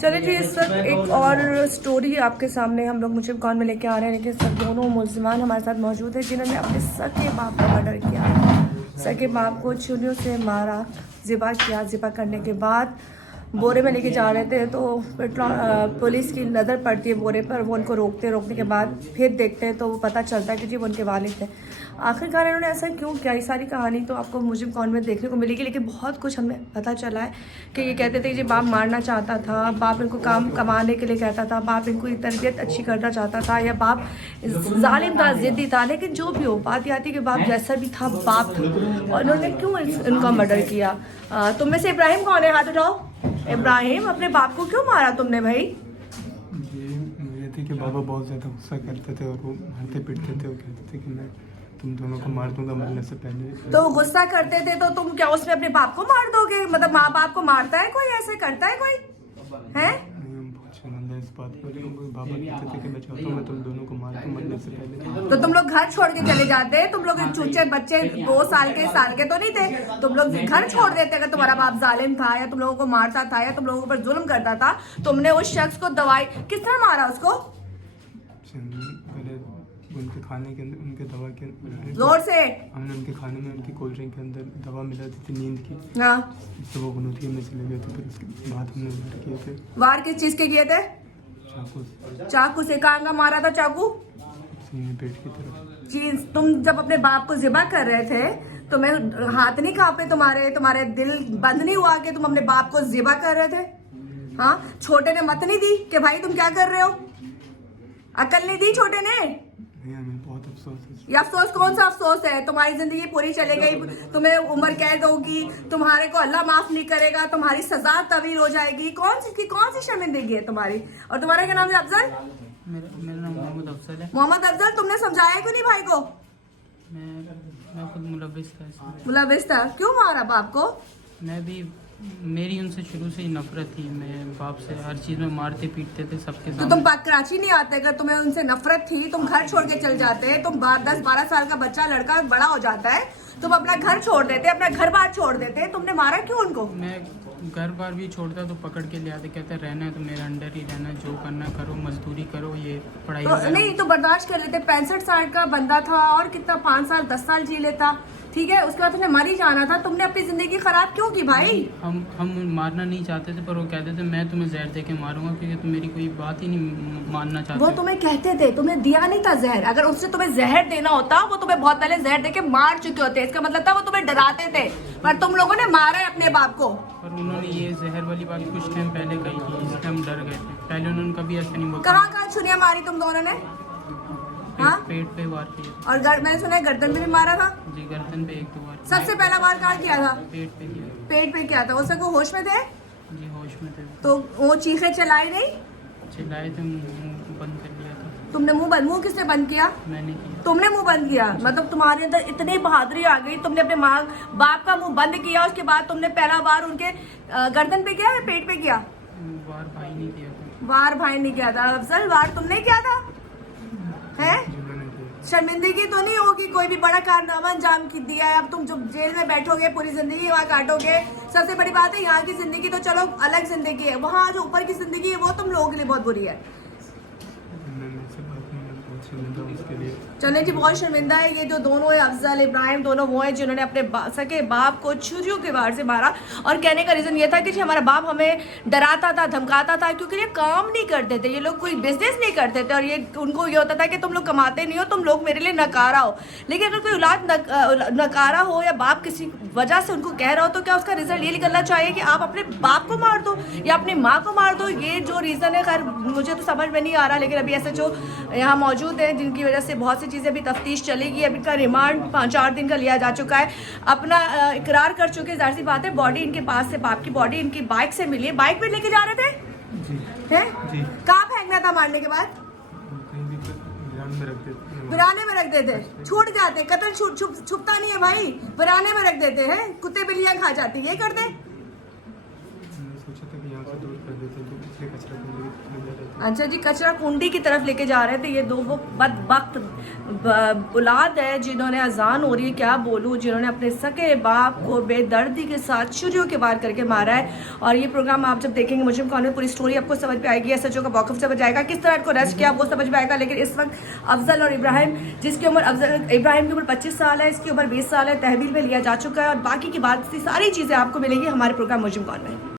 चलिए जी, इस वक्त एक और स्टोरी आपके सामने हम लोग मुझे कौन में लेके आ रहे हैं, लेकिन सब दोनों मुल्जिमान हमारे साथ मौजूद है जिन्होंने अपने सगे बाप का मर्डर किया। सगे बाप को छुरियों से मारा, ज़िबा किया। ज़िबा करने के बाद बोरे में लेके जा रहे थे तो पुलिस की नज़र पड़ती है बोरे पर। वो उनको रोकने के बाद फिर देखते हैं तो वो पता चलता है कि जी वो उनके वालिद थे। आखिरकार इन्होंने ऐसा क्यों किया, ये सारी कहानी तो आपको मुजिब कौन में देखने को मिलेगी, लेकिन बहुत कुछ हमें पता चला है कि ये कहते थे कि जी बाप मारना चाहता था, बाप इनको काम कमाने के लिए कहता था, बाप इनको तरबियत अच्छी करना चाहता था, या बाप जालिम था, ज़िद्दी था। लेकिन जो भी हो, बात ये आती है कि बाप जैसा भी था बाप था, और इन्होंने क्यों इनका मर्डर किया। तुम में से इब्राहिम कौन है, हाथ उठाओ। इब्राहिम, अपने बाप को क्यों मारा तुमने भाई? ये थी कि बाबा बहुत ज़्यादा गुस्सा करते थे और वो मारते पीटते थे। वो कहते थे कि मैं तुम दोनों को मार दूंगा मरने से पहले। तो गुस्सा करते थे तो तुम क्या उसमें अपने बाप को मार दोगे? मतलब माँ बाप को मारता है कोई, ऐसे करता है कोई? हैं? बहुत शर्मिंदा इस बात पर, लेकिन बाबा कहते थे कि मैं चाहता हूँ मैं तुम दोनों को मार दूं मरने से पहले। तो तुम लोग घर छोड़ के चले जाते? तुम लोग चूचे बच्चे 2 साल के तो नहीं थे? तुम लोग घर छोड़ देते अगर तुम्हारा बाप जालिम था, या तुम लोगों को मारता था, या तुम लोगों पर जुल्म करता था। तुमने उस शख्स को दवाई किस तरह मारा उसको? उनके खाने के अंदर, उनके दवा के जोर से हमने उनके खाने में उनकी कोल्ड ड्रिंक के अंदर दवा मिलाती थी नींद की। हाँ, तो वो गुनूतिया में चले गए थे। फिर उसके बाद हमने वार किए थे। वार किस चीज के किए थे? चाकू से। कहाँ का मारा था चाकू? सीने पेट की तरफ। जी, तुम जब अपने बाप को ज़िबा कर रहे थे तो मैं हाथ नहीं कांपे तुम्हारे दिल बंद नहीं हुआ कि तुम अपने बाप को ज़िबा कर रहे थे? हाँ, छोटे ने मत नहीं दी कि भाई तुम क्या कर रहे हो? अकल नहीं दी छोटे ने? हमें बहुत अफसोस है। ये अफसोस कौन सा अफसोस है? तुम्हारी जिंदगी पूरी चले गई, तुम्हें उम्र कैद होगी, तुम्हारे को अल्लाह माफ नहीं करेगा, तुम्हारी सजा तवील हो जाएगी। कौन सी शर्मिंदगी है तुम्हारी? और तुम्हारा क्या नाम है? अफजल? मेरा नाम मोहम्मद अफजल है। मोहम्मद अफजल, तुमने समझाया क्यों नहीं भाई को? मैं खुद मुलविस था इसमें। मुलविस था? क्यों मारा बाप को? मैं भी, मेरी उनसे शुरू से ही नफरत थी। मैं बाप से हर चीज़ में मारते पीटते थे सबके तो सामने। तुम कराची नहीं आते? अगर तुम्हें उनसे नफरत थी तुम घर छोड़ के चल जाते। तुम 10-12 साल का बच्चा लड़का बड़ा हो जाता है, तुम अपना घर छोड़ देते, अपना घर बार छोड़ देते। तुमने मारा क्यों उनको? मैं घर बार भी छोड़ता तो पकड़ के ले आते, कहते रहना है तो मेरे अंडर ही रहना, जो करना करो, मजदूरी करो, ये पढ़ाई तो नहीं तो बर्दाश्त कर लेते। 65 साल का बंदा था, और कितना 5 साल 10 साल जी लेता, ठीक है? उसके बाद तुमने मर ही जाना था। तुमने अपनी जिंदगी खराब क्यों की भाई? हम मारना नहीं चाहते थे, पर वो कहते थे मैं तुम्हें जहर दे के मारूंगा क्योंकि तुम मेरी कोई बात ही नहीं मानना चाहते। वो तुम्हें कहते थे, तुम्हें दिया नहीं था जहर। अगर उससे तुम्हें जहर देना होता वो तुम्हें बहुत पहले जहर दे के मार चुके होते। इसका मतलब था वो तुम्हें डराते थे, पर तुम लोगों ने मारा है अपने बाप को। पर उन्होंने ये जहर वाली बात कुछ टाइम पहले कही थी, इसलिए हम डर गए थे। पहले उन्होंने कभी ऐसा नहीं बोला। कहाँ छुरियां मारी तुम दोनों ने? हाँ? पेट पे वार किया। और मैंने सुना है गर्दन पे भी मारा था। जी, गर्दन पे 1-2 बार। सबसे पहला वार कहाँ किया था? पेट पे किया। पेट पे किया था। उस वक्त वो होश में थे? जी, होश में थे। तो वो चीखे चलाई नहीं? चिल्लाए थे, मुंह बंद कर लिया था। तुमने मुंह किसने बंद किया? मैंने किया। तुमने मुंह बंद किया? मतलब तुम्हारे अंदर इतनी बहादुरी आ गई, तुमने अपने बाप का मुंह बंद किया। उसके बाद तुमने पहला वार उनके गर्दन पे किया या पेट पे किया? वार भाई नहीं किया था। वार भाई ने किया था। अफजल, वार तुमने किया था? है? शर्मिंदगी तो नहीं होगी? कोई भी बड़ा कारनामा अंजाम की दिया है, अब तुम जो जेल में बैठोगे पूरी जिंदगी वहाँ काटोगे। सबसे बड़ी बात है यहाँ की जिंदगी तो चलो अलग जिंदगी है, वहाँ जो ऊपर की जिंदगी है वो तुम लोगों के लिए बहुत बुरी है। चले जी, बहुत शर्मिंदा है ये जो दोनों है, अफजल इब्राहिम, दोनों वो हैं जिन्होंने अपने सके बाप को छुरियों के वार से मारा। और कहने का रीज़न ये था कि जी हमारा बाप हमें डराता था, धमकाता था, क्योंकि ये काम नहीं करते थे, ये लोग कोई बिजनेस नहीं करते थे, और ये उनको ये होता था कि तुम लोग कमाते नहीं हो, तुम लोग मेरे लिए नकारा हो। लेकिन अगर कोई औलाद नकारा हो या बाप किसी वजह से उनको कह रहा हो तो क्या उसका रिजल्ट ये निकलना चाहिए कि आप अपने बाप को मार दो या अपनी माँ को मार दो? ये जो रीज़न है, खैर मुझे तो समझ में नहीं आ रहा, लेकिन अभी SHO यहाँ मौजूद है जिनकी वजह से बहुत सी चीज़ें अभी तफ्तीश चलेगी। अभी का रिमांड 5-4 दिन का लिया जा चुका है। अपना इकरार कर चुके, जाहिर सी बात है। बॉडी इनके पास से, बाप की बॉडी इनकी बाइक से मिली है। बाइक पे लेके जा रहे थे? हैं? कहाँ फेंकना था मारने के बाद? वीराने में रख देते, छूट जाते। कत्ल छुपता नहीं है भाई, वीराने में रख देते हैं, कुत्ते बिल्लियां खा जाती, ये कर दे। सोचा था कि यहाँ से दूर कर देते इसलिए कचरा कुंडी की तरफ ले रहे थे। अच्छा जी, कचरा कुंडी की तरफ लेके जा रहे थे। ये दो वो बदबख्त औलाद है जिन्होंने अजान हो रही है, क्या बोलूँ, जिन्होंने अपने सके बाप को बेदर्दी के साथ छुरियों के वार करके मारा है। और ये प्रोग्राम आप जब देखेंगे मुजरिम कॉन में पूरी स्टोरी आपको समझ में आएगी, एसएचओ का मौक़िफ़ समझ आएगा, किस तरह इनको अरेस्ट किया वो समझ में आएगा। लेकिन इस वक्त अफजल और इब्राहिम, जिसकी उम्र इब्राहिम की उम्र 25 साल है, इसकी उम्र 20 साल है, तहवील में लिया जा चुका है। और बाकी की बात सारी चीज़ें आपको मिलेंगी हमारे प्रोग्राम मुजरिम कॉन में।